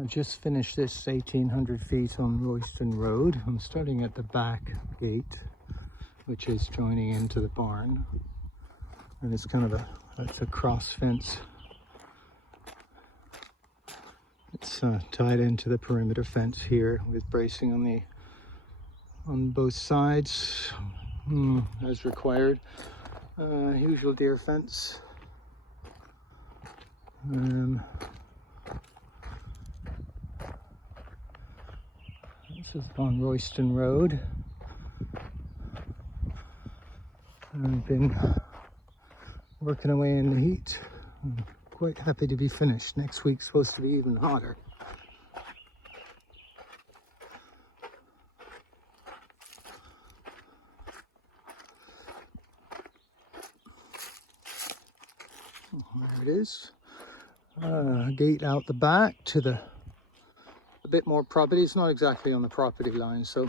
I just finished this 1800 feet on Royston Road. I'm starting at the back gate, which is joining into the barn. And it's kind of it's a cross fence. It's tied into the perimeter fence here with bracing on both sides, as required. Usual deer fence. This is on Royston Road. I've been working away in the heat. I'm quite happy to be finished. Next week's supposed to be even hotter. There it is. Gate out the back to a bit more property. It's not exactly on the property line, so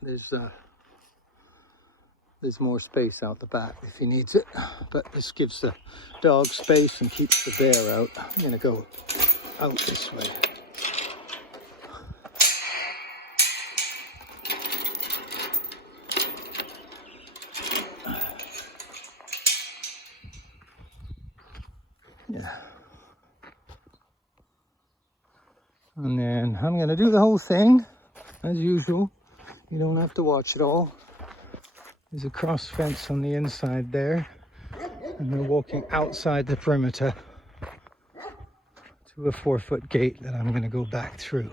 there's more space out the back if he needs it, but this gives the dog space and keeps the bear out. I'm gonna go out this way. Yeah. And then I'm gonna do the whole thing as usual. You don't have to watch it all. There's a cross fence on the inside there, and we're walking outside the perimeter to a 4-foot gate that I'm going to go back through.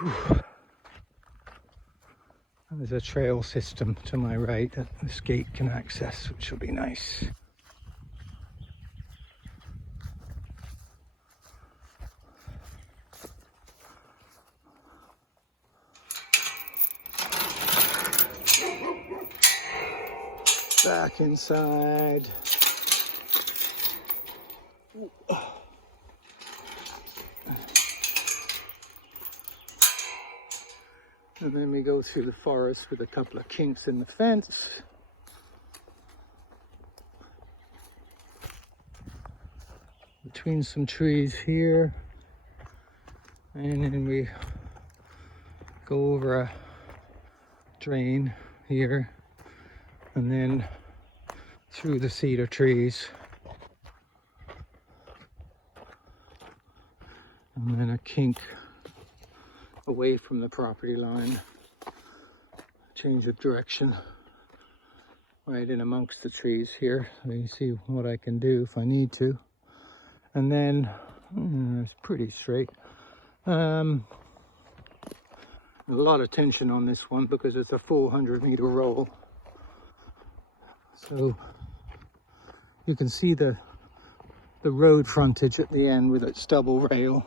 Whew. There's a trail system to my right that this gate can access, which will be nice. Back inside. And then we go through the forest with a couple of kinks in the fence. Between some trees here. And then we go over a drain here. And then through the cedar trees, and then a kink away from the property line, change of direction right in amongst the trees here, so you see what I can do if I need to. And then it's pretty straight. A lot of tension on this one because it's a full 100-meter roll. So you can see the road frontage at the end with its double rail.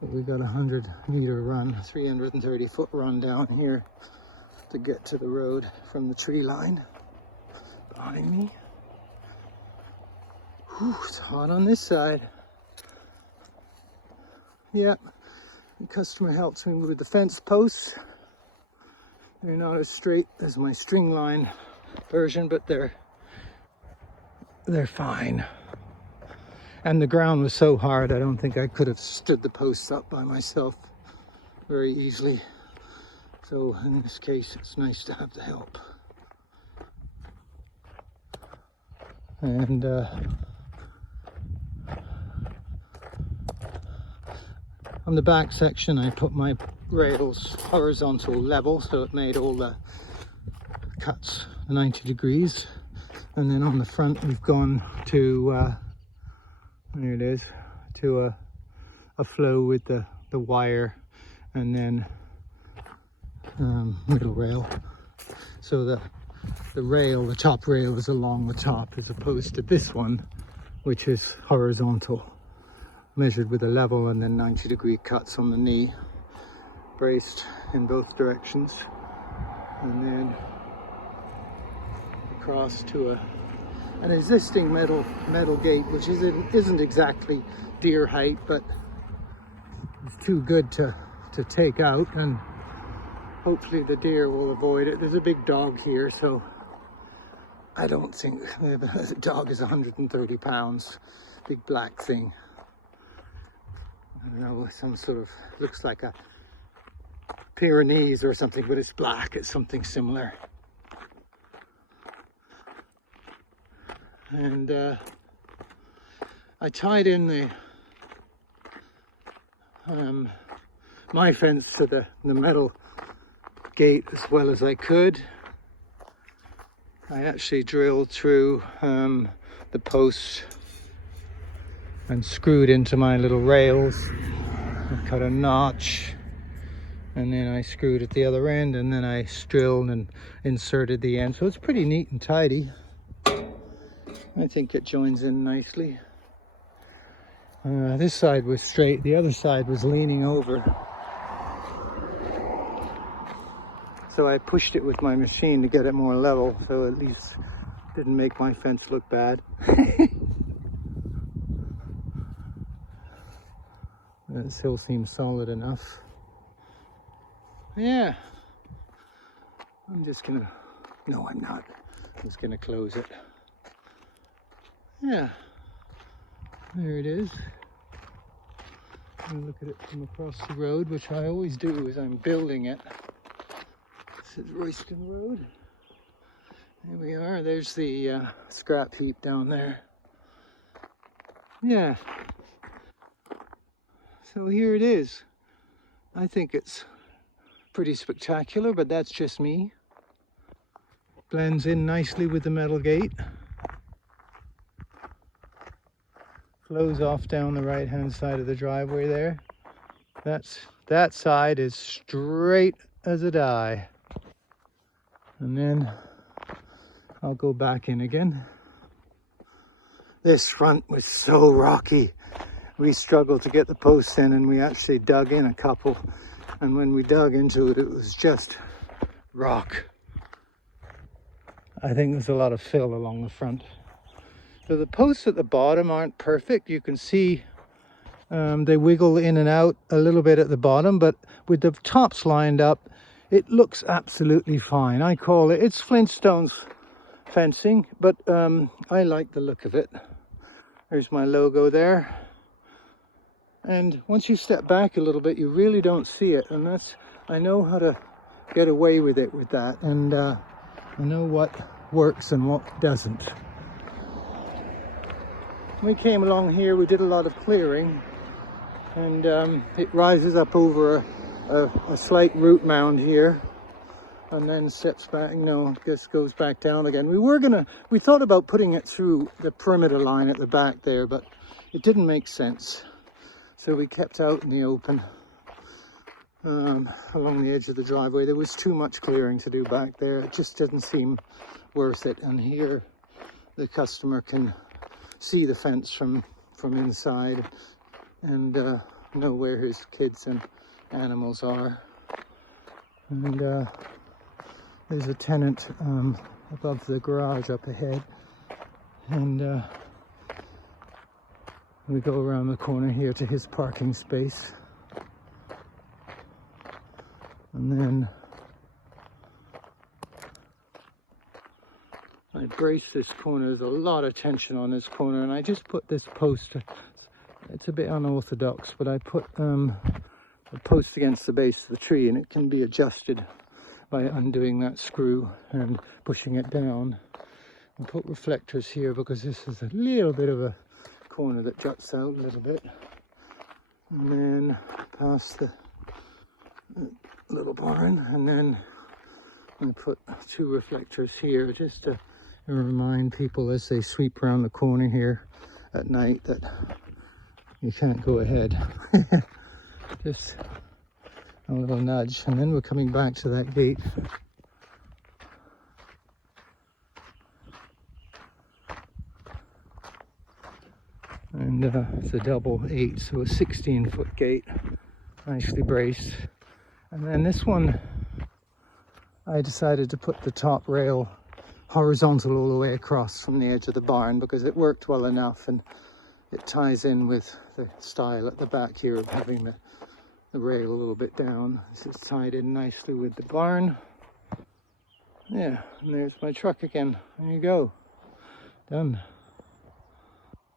But we got a 100-meter run, 330-foot run down here to get to the road from the tree line behind me. Whew, it's hot on this side. Yeah, the customer helps me with the fence posts. They're not as straight as my string line version, but they're fine. And the ground was so hard, I don't think I could have stood the posts up by myself very easily. So in this case, it's nice to have the help. And on the back section, I put my rails horizontal level, so it made all the cuts 90 degrees. And then on the front, we've gone to there it is, to a flow with the wire, and then middle rail. So the rail, the top rail, is along the top, as opposed to this one, which is horizontal, measured with a level, and then 90-degree cuts on the knee, braced in both directions, and then across to an existing metal gate, which isn't exactly deer height, but it's too good to take out, and hopefully the deer will avoid it. There's a big dog here, so I don't think the dog is 130 pounds, big black thing. I don't know, some sort of, looks like a Pyrenees or something, but it's black. It's something similar. And I tied in the my fence to the metal gate as well as I could. I actually drilled through the posts and screwed into my little rails. I cut a notch and then I screwed at the other end, and then I drilled and inserted the end. So it's pretty neat and tidy. I think it joins in nicely. This side was straight, the other side was leaning over. So I pushed it with my machine to get it more level, so at least didn't make my fence look bad. This hill seems solid enough. Yeah. I'm just gonna, no I'm not. I'm just gonna close it. Yeah. There it is. And look at it from across the road, which I always do as I'm building it. This is Royston Road. There we are. There's the scrap heap down there. Yeah. So here it is. I think it's pretty spectacular, but that's just me. Blends in nicely with the metal gate. Flows off down the right hand side of the driveway there. That side is straight as a die. And then I'll go back in again. This front was so rocky. We struggled to get the posts in, and we actually dug in a couple. And when we dug into it, it was just rock. I think there's a lot of fill along the front. So the posts at the bottom aren't perfect. You can see they wiggle in and out a little bit at the bottom, but with the tops lined up, it looks absolutely fine. I call it, it's Flintstones fencing, but I like the look of it. There's my logo there. And once you step back a little bit, you really don't see it. And that's, I know how to get away with it with that. And I know what works and what doesn't. We came along here, we did a lot of clearing, and it rises up over a slight root mound here, and then steps back, just goes back down again. We thought about putting it through the perimeter line at the back there, but it didn't make sense. So we kept out in the open along the edge of the driveway. There was too much clearing to do back there. It just didn't seem worth it. And here the customer can see the fence from inside and know where his kids and animals are. And there's a tenant above the garage up ahead, and we go around the corner here to his parking space, and then I brace this corner. There's a lot of tension on this corner, and I just put this post, it's a bit unorthodox, but I put a post against the base of the tree, and it can be adjusted by undoing that screw and pushing it down. I put reflectors here because this is a little bit of a corner that juts out a little bit. And then past the little barn, and then I put two reflectors here just to remind people as they sweep around the corner here at night that you can't go ahead. Just a little nudge, and then we're coming back to that gate. And it's a double 8, so a 16-foot gate, nicely braced. And then this one, I decided to put the top rail horizontal all the way across from the edge of the barn because it worked well enough, and it ties in with the style at the back here of having the rail a little bit down. This is tied in nicely with the barn. Yeah, and there's my truck again. There you go. Done.